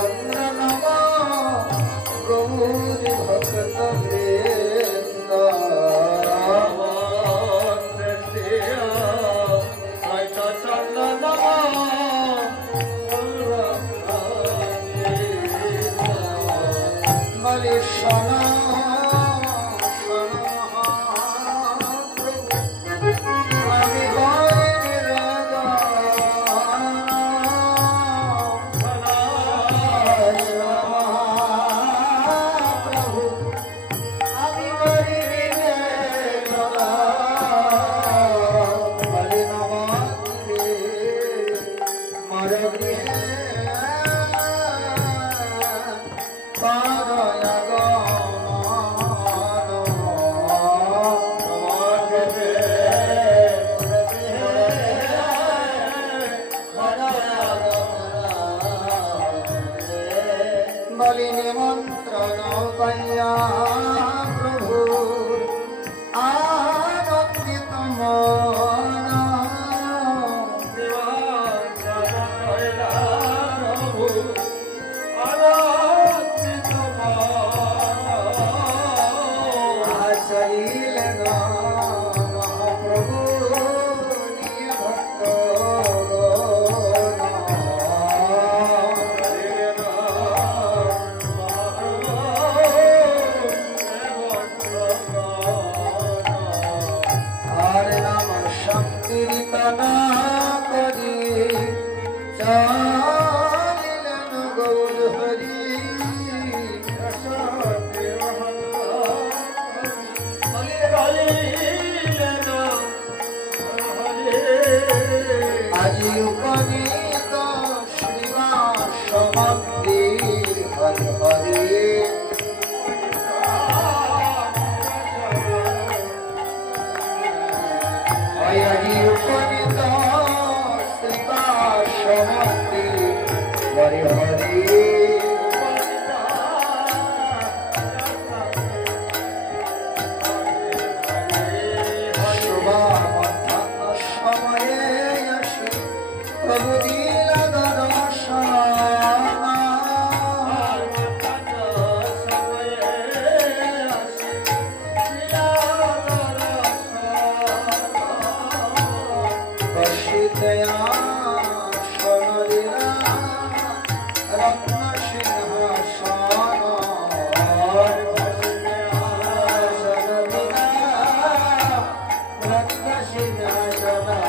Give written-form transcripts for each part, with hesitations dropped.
चंद्र नमा गौरी भक्त वृंद चंद्र नमा बलिशना बलिनी मंत्रण कन्या प्रभु आनंदित मन प्रभु आनंदित आचरिल प्रभु भक्त कीर्तना करी चालिलन गौर हरि আজি उपनीत श्रीवास मंदिर हरि हरि আজি উপনীত শ্রীবাস মন্দির হরি হরি সময়ে আসি প্রভু দিল দর্শন रत्न सिंहासन रत्न सिंहासन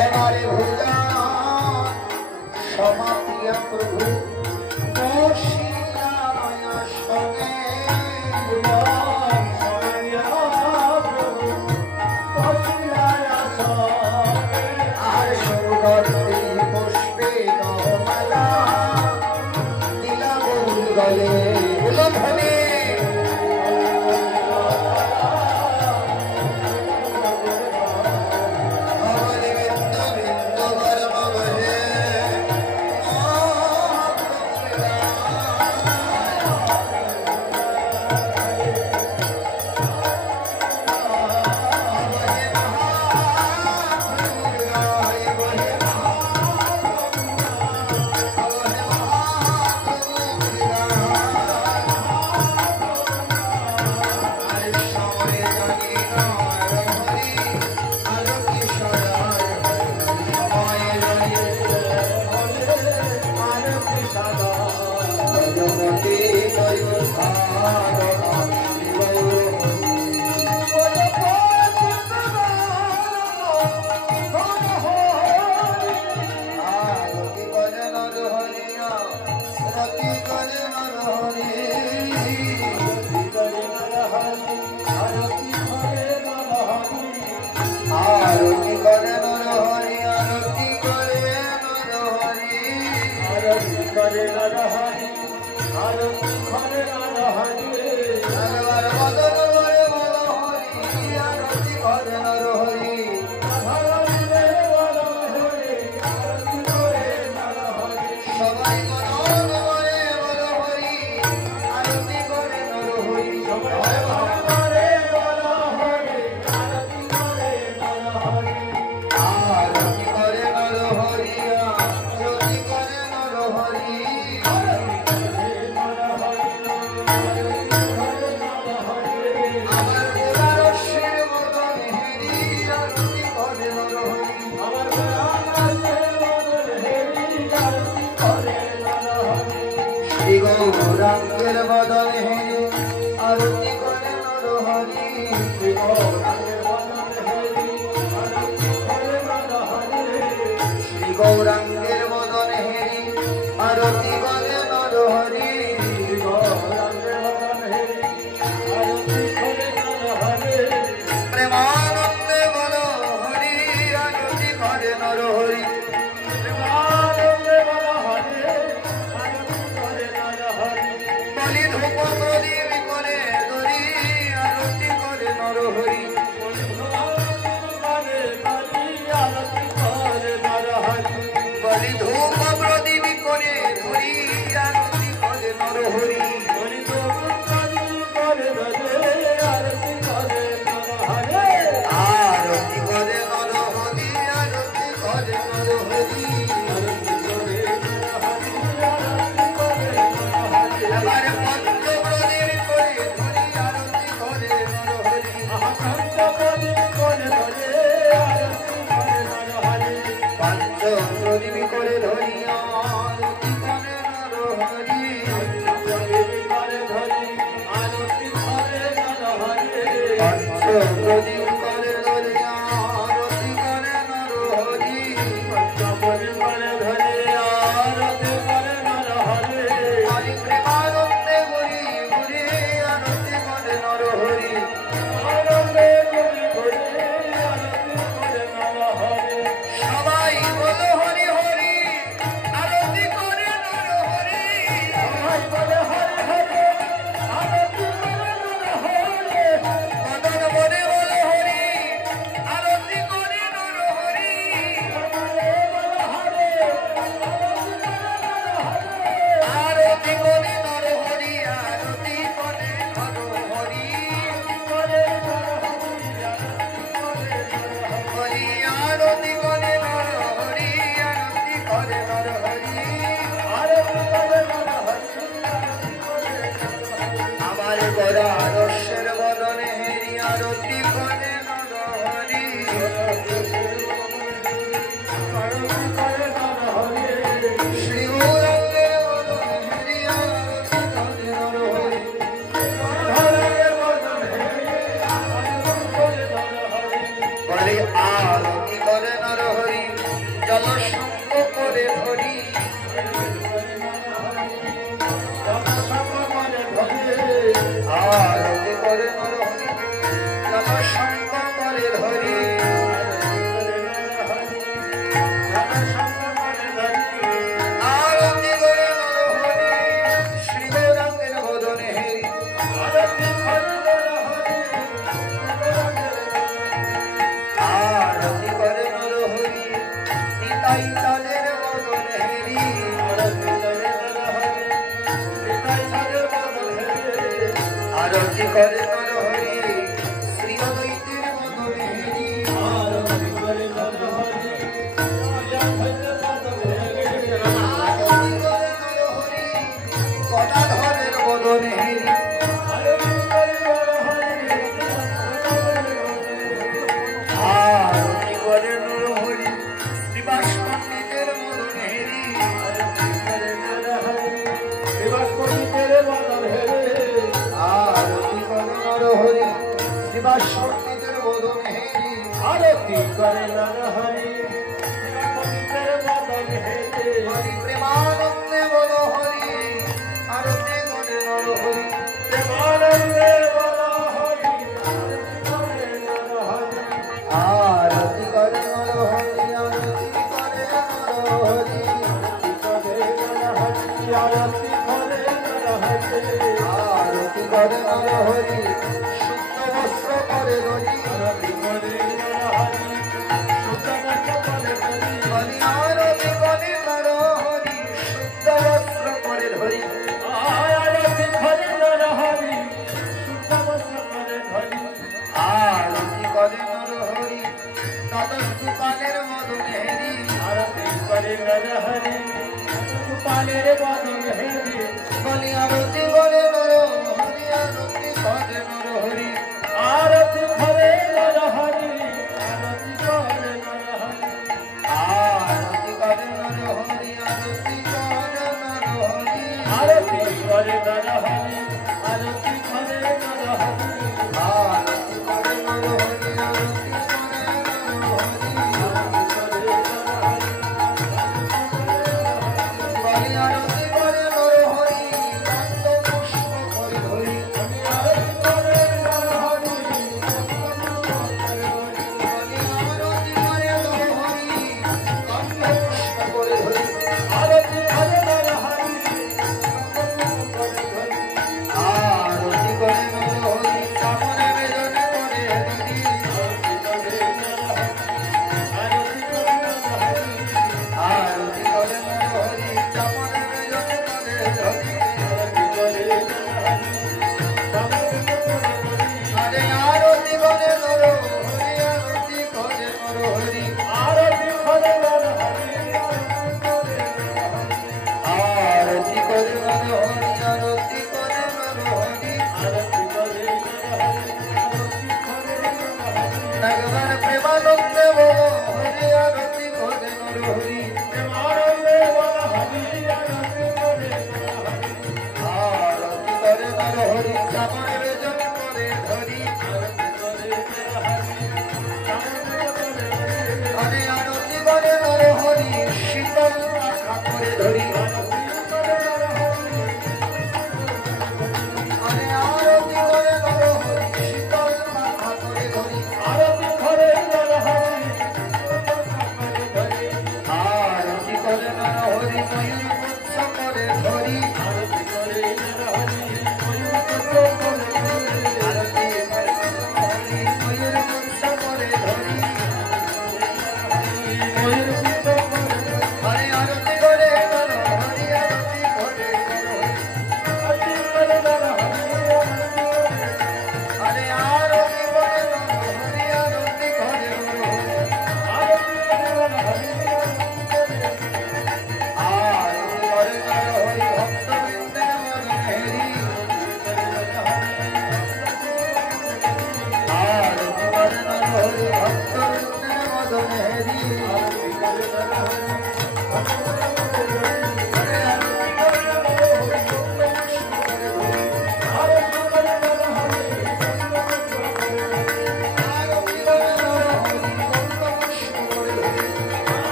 এবারে ভুজা সমাপ্রিয়া প্রভু আর সুগন্ধি পুষ্পে নমালা দিলা গৌর গলে ধনে গৌরাঙ্গের বদনে আরতি করে নরহরি শ্রী গৌরাঙ্গের বদনে আরতি করে নরহরি প্রেমানন্দে বল হরি আরতি করে নরহরি প্রদীপ করে ধরি আরতি করে নরহরি বলি ধূপ প্রদীপ করে ধরি আরতি করে নরহরি আরতি করে নরহরি আরতি করে নরহরি এবারে প্রদীপ করে ধরি আরতি করে নরহরি পঞ্চপ্রদীপ করে ধরি আরতি করে নরহরি হরি প্রেমানন্দে গুরি গুরি আরতি করে নরহরি সবাই বলো হরি হরি আরতি করে নরহরি মদন বনে বলো হরি আরতি করে নরহরি আরতি করে নরহরি আরতি করে নরহরি হরি আরতি করে নরহরি আরতি করে নরহরি আমার গড়া আদর্শের বদনে হেরি আরতি করে নরহরি শ্রী গৌরাঙ্গের বদনে হেরি আরতি করে নরহরি শ্রী অদ্বৈতের বদনে হরি আরতি করে নরহরি গদাধরের বদনে হরি আরতি করে নরহরি শ্রীবাস পণ্ডিতের বদনে হরি শ্রীবাস পণ্ডিতের বদনে হরি আরতি করে নরহরি শ্রীবাস পণ্ডিতের বদনে হরি আরতি করে নরহরি পণ্ডিতের বদনে হরি প্রেমানন্দে বল হরি আরতি করে নরহরি প্রেমানন্দে বল হরি আরতি করে নরহরি আরতি করে নরহরি আরতি করে নরহরি আরতি করে নরহরি শুদ্ধ বস্ত্র করে ধরি আরতি করে নরহরি শুদ্ধ বস্ত্র করে ধরি বলি আরতি করে নরহরি শুদ্ধ বস্ত্র করে ধরি আরতি করে নরহরি শুদ্ধ বস্ত্র করে ধরি আরতি করে নরহরি তদস্তুপালের বদনে হরি আরতি করে নরহরি গোপালের বদনে হরি বলি আরতি করে নরহরি আরতি করে নরহরি আরতি করে নরহরি আরতি করে নরহরি আরতি করে নরহরি আরতি করে নরহরি আরতি করে নরহরি আরতি করে নরহরি আরতি করে নরহরি আরতি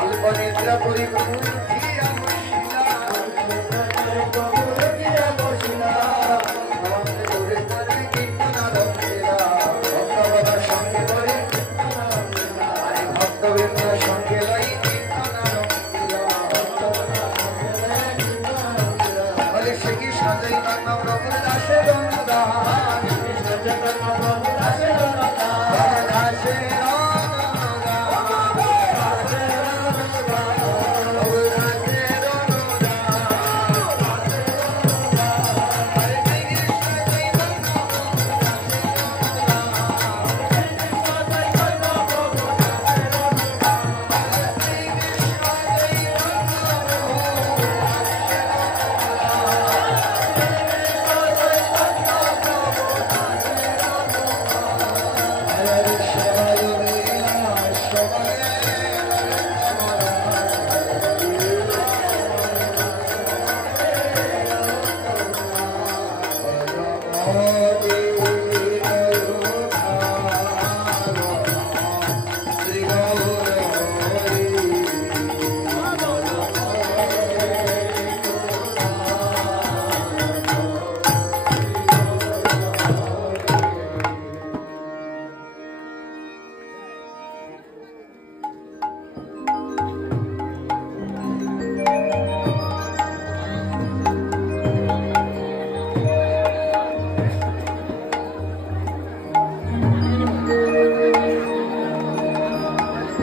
অল্প নিদ্রা করি প্রভু